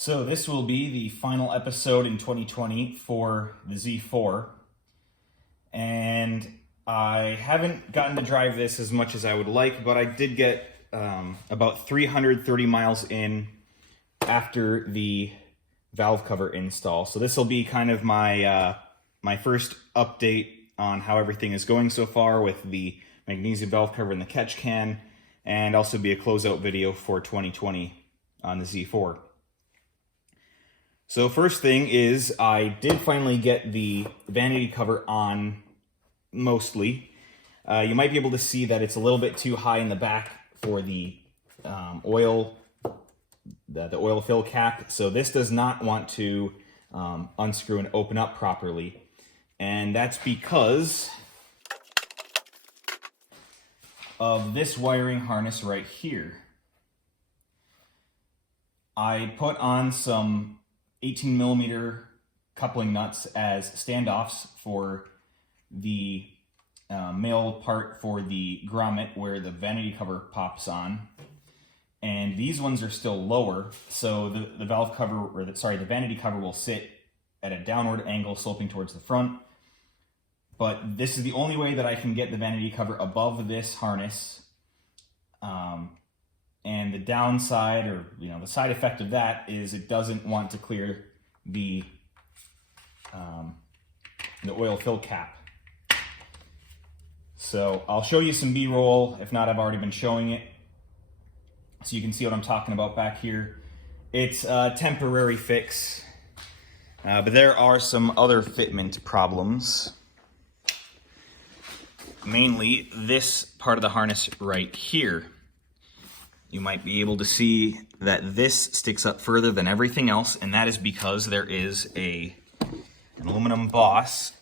So this will be the final episode in 2020 for the Z4, and I haven't gotten to drive this as much as I would like, but I did get about 330 miles in after the valve cover install. So this will be kind of my my first update on how everything is going so far with the magnesium valve cover and the catch can, and also be a closeout video for 2020 on the Z4. So first thing is, I did finally get the vanity cover on, mostly. You might be able to see that it's a little bit too high in the back for the oil fill cap. So this does not want to unscrew and open up properly. And that's because of this wiring harness right here. I put on some 18mm coupling nuts as standoffs for the male part for the grommet where the vanity cover pops on, and these ones are still lower, so the valve cover, or the vanity cover will sit at a downward angle sloping towards the front. But this is the only way that I can get the vanity cover above this harness. And the downside, or the side effect of that, is it doesn't want to clear the oil fill cap. So I'll show you some B-roll. If not, I've already been showing it, so you can see what I'm talking about back here. It's a temporary fix, but there are some other fitment problems. Mainly this part of the harness right here. You might be able to see that this sticks up further than everything else, and that is because there is an aluminum boss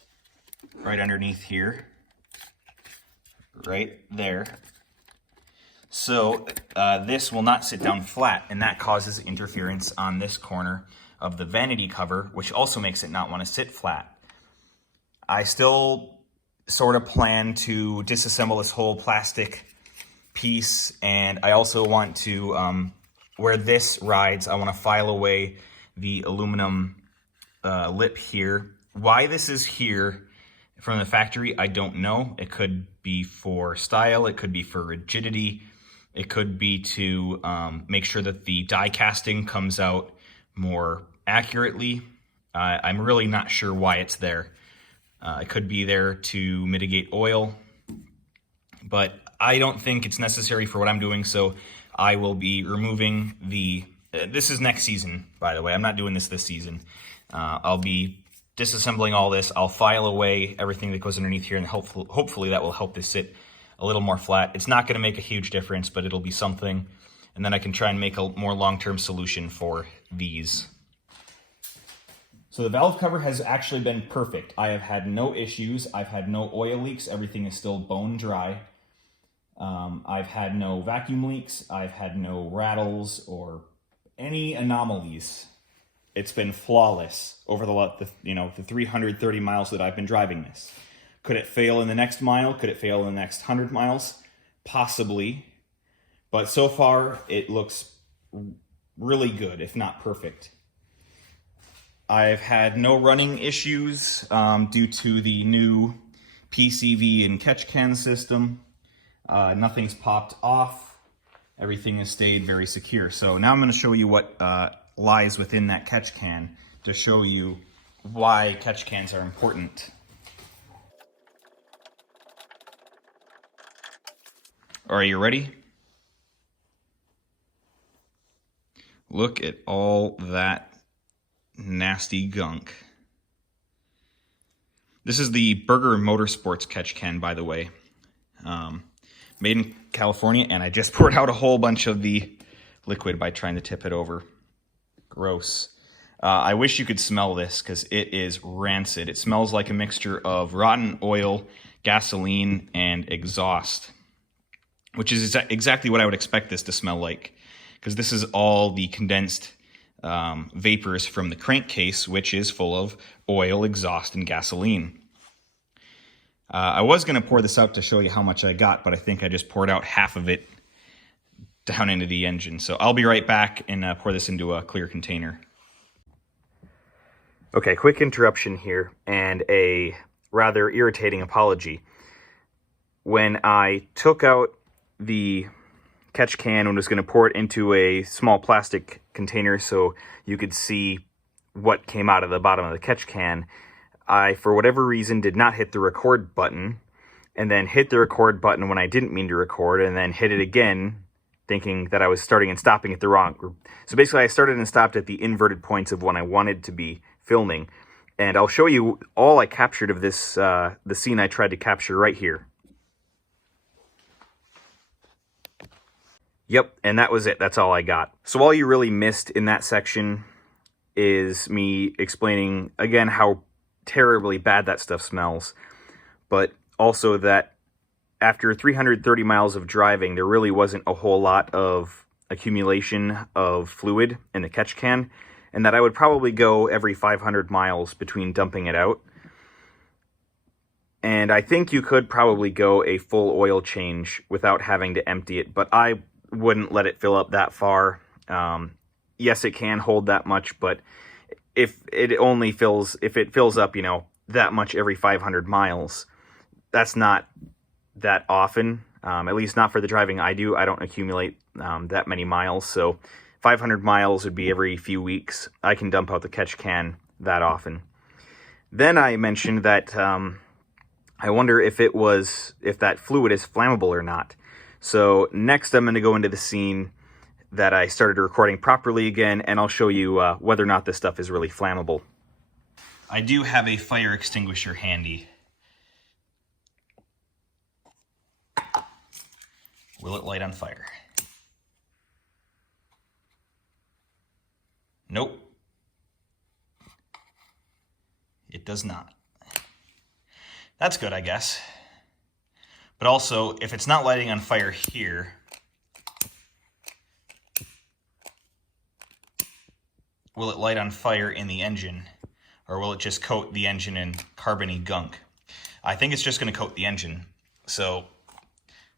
right underneath here, right there. So this will not sit down flat, and that causes interference on this corner of the vanity cover, which also makes it not want to sit flat. I still sort of plan to disassemble this whole plastic piece, and I also want to, where this rides, I want to file away the aluminum lip here. Why this is here from the factory, I don't know. It could be for style, it could be for rigidity, it could be to make sure that the die casting comes out more accurately. I'm really not sure why it's there. It could be there to mitigate oil, but I don't think it's necessary for what I'm doing, so I will be removing the... this is next season, by the way. I'm not doing this season. I'll be disassembling all this. I'll file away everything that goes underneath here, and hopefully that will help this sit a little more flat. It's not going to make a huge difference, but it'll be something, and then I can try and make a more long-term solution for these. So the valve cover has actually been perfect. I have had no issues. I've had no oil leaks. Everything is still bone dry. I've had no vacuum leaks. I've had no rattles or any anomalies. It's been flawless over the 330 miles that I've been driving this. Could it fail in the next mile? Could it fail in the next 100 miles? Possibly. But so far, it looks really good, if not perfect. I've had no running issues due to the new PCV and catch can system. Nothing's popped off. Everything has stayed very secure. So now I'm going to show you what lies within that catch can to show you why catch cans are important. Are you ready? Look at all that nasty gunk. This is the Burger Motorsports catch can, by the way. Made in California, and I just poured out a whole bunch of the liquid by trying to tip it over. Gross. I wish you could smell this, because it is rancid. It smells like a mixture of rotten oil, gasoline, and exhaust, which is exactly what I would expect this to smell like, because this is all the condensed vapors from the crankcase, which is full of oil, exhaust, and gasoline. I was going to pour this out to show you how much I got, but I think I just poured out half of it down into the engine. So I'll be right back and pour this into a clear container. Okay, quick interruption here and a rather irritating apology. When I took out the catch can and was going to pour it into a small plastic container so you could see what came out of the bottom of the catch can, I, for whatever reason, did not hit the record button, and then hit the record button when I didn't mean to record, and then hit it again, thinking that I was starting and stopping at the wrong. So basically, I started and stopped at the inverted points of when I wanted to be filming. And I'll show you all I captured of this, the scene I tried to capture right here. Yep, and that was it. That's all I got. So all you really missed in that section is me explaining, again, how terribly bad that stuff smells. But also that after 330 miles of driving, there really wasn't a whole lot of accumulation of fluid in the catch can, and that I would probably go every 500 miles between dumping it out. And I think you could probably go a full oil change without having to empty it, but I wouldn't let it fill up that far. Yes, it can hold that much, but if it fills up, that much every 500 miles, that's not that often, at least not for the driving I do. I don't accumulate that many miles, so 500 miles would be every few weeks. I can dump out the catch can that often. Then I mentioned that I wonder if that fluid is flammable or not. So next I'm going to go into the scene that I started recording properly again, and I'll show you whether or not this stuff is really flammable. I do have a fire extinguisher handy. Will it light on fire? Nope. It does not. That's good, I guess. But also, if it's not lighting on fire here, will it light on fire in the engine? Or will it just coat the engine in carbony gunk? I think it's just going to coat the engine. So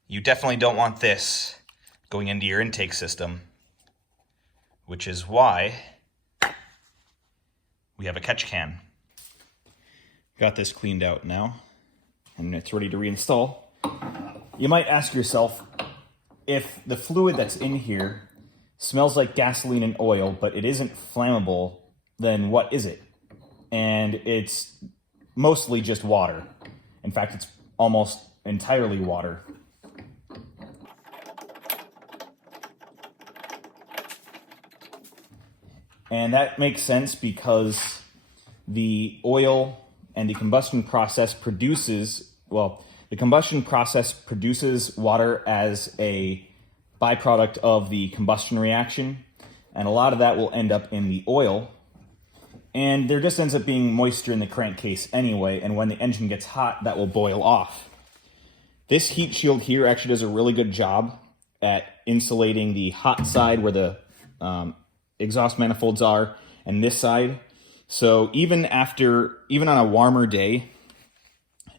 you definitely don't want this going into your intake system, which is why we have a catch can. Got this cleaned out now, and it's ready to reinstall. You might ask yourself, if the fluid that's in here smells like gasoline and oil, but it isn't flammable, then what is it? And it's mostly just water. In fact, it's almost entirely water. And that makes sense because the oil and the combustion process produces water as a byproduct of the combustion reaction, and a lot of that will end up in the oil, and there just ends up being moisture in the crankcase anyway, and when the engine gets hot, that will boil off. This heat shield here actually does a really good job at insulating the hot side where the exhaust manifolds are, and this side. So even on a warmer day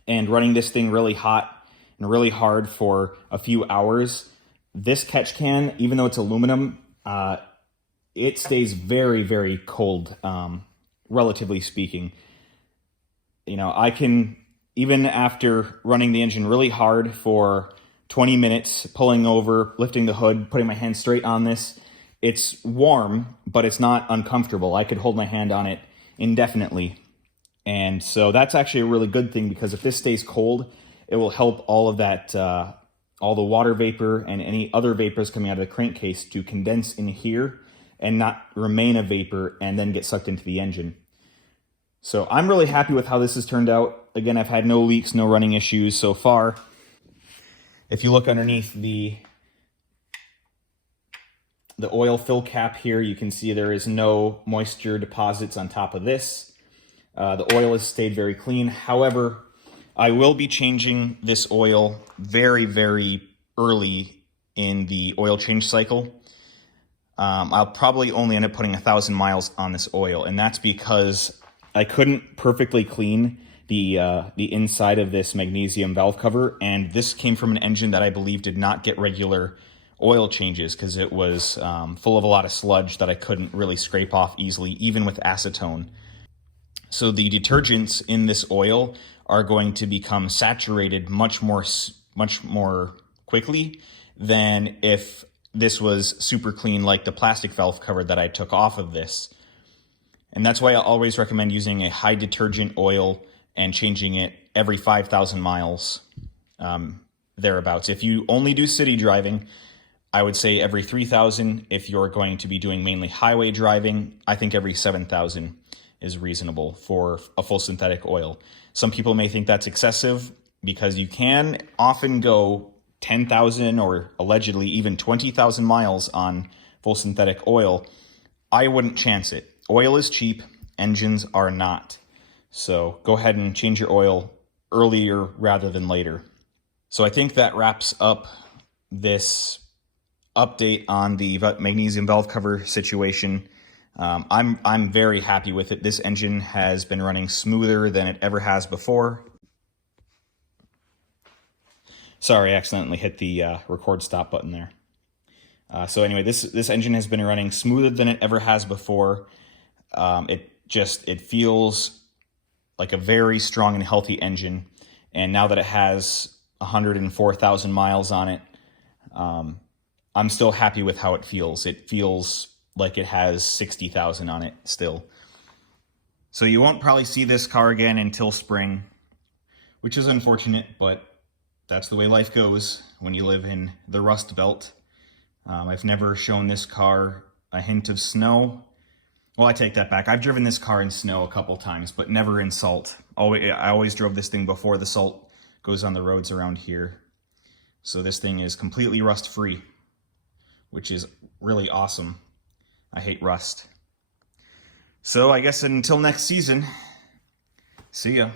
and running this thing really hot and really hard for a few hours, this catch can, even though it's aluminum, it stays very, very cold, relatively speaking. I can, even after running the engine really hard for 20 minutes, pulling over, lifting the hood, putting my hand straight on this, it's warm, but it's not uncomfortable. I could hold my hand on it indefinitely. And so that's actually a really good thing, because if this stays cold, it will help all of that, all the water vapor and any other vapors coming out of the crankcase to condense in here and not remain a vapor and then get sucked into the engine. So I'm really happy with how this has turned out. Again, I've had no leaks, no running issues so far. If you look underneath the oil fill cap here, you can see there is no moisture deposits on top of this. The oil has stayed very clean. However, I will be changing this oil very, very early in the oil change cycle. I'll probably only end up putting 1,000 miles on this oil, and that's because I couldn't perfectly clean the inside of this magnesium valve cover, and this came from an engine that I believe did not get regular oil changes because it was full of a lot of sludge that I couldn't really scrape off easily, even with acetone. So the detergents in this oil are going to become saturated much more quickly than if this was super clean, like the plastic valve cover that I took off of this. And that's why I always recommend using a high detergent oil and changing it every 5,000 miles, thereabouts. If you only do city driving, I would say every 3,000. If you're going to be doing mainly highway driving, I think every 7,000 is reasonable for a full synthetic oil. Some people may think that's excessive because you can often go 10,000 or allegedly even 20,000 miles on full synthetic oil. I wouldn't chance it. Oil is cheap, engines are not. So go ahead and change your oil earlier rather than later. So I think that wraps up this update on the magnesium valve cover situation. I'm very happy with it. This engine has been running smoother than it ever has before. Sorry, I accidentally hit the record stop button there. So anyway, this engine has been running smoother than it ever has before. It feels like a very strong and healthy engine. And now that it has 104,000 miles on it, I'm still happy with how it feels. It feels like it has 60,000 on it still. So you won't probably see this car again until spring, which is unfortunate, but that's the way life goes when you live in the Rust Belt. I've never shown this car a hint of snow. Well, I take that back. I've driven this car in snow a couple times, but never in salt. I always drove this thing before the salt goes on the roads around here. So this thing is completely rust-free, which is really awesome. I hate rust. So I guess until next season, see ya.